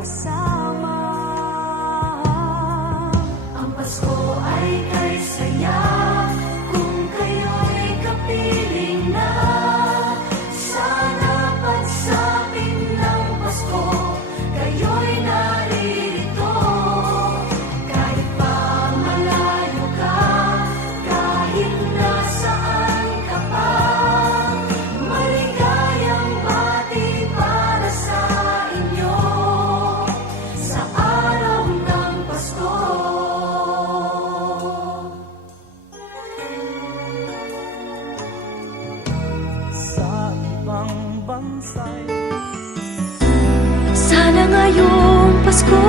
kasama. Ang Pasko ay kay saya kung kayo'y kapiling na. Sana pagsapit ng Pasko, kayo'y naririto. Kahit pa malayo ka, kahit nasaan ka pa, maligayang bati para sa inyo sa araw ng Pasko. Sa ibang bansa'y Sana ngayong Pasko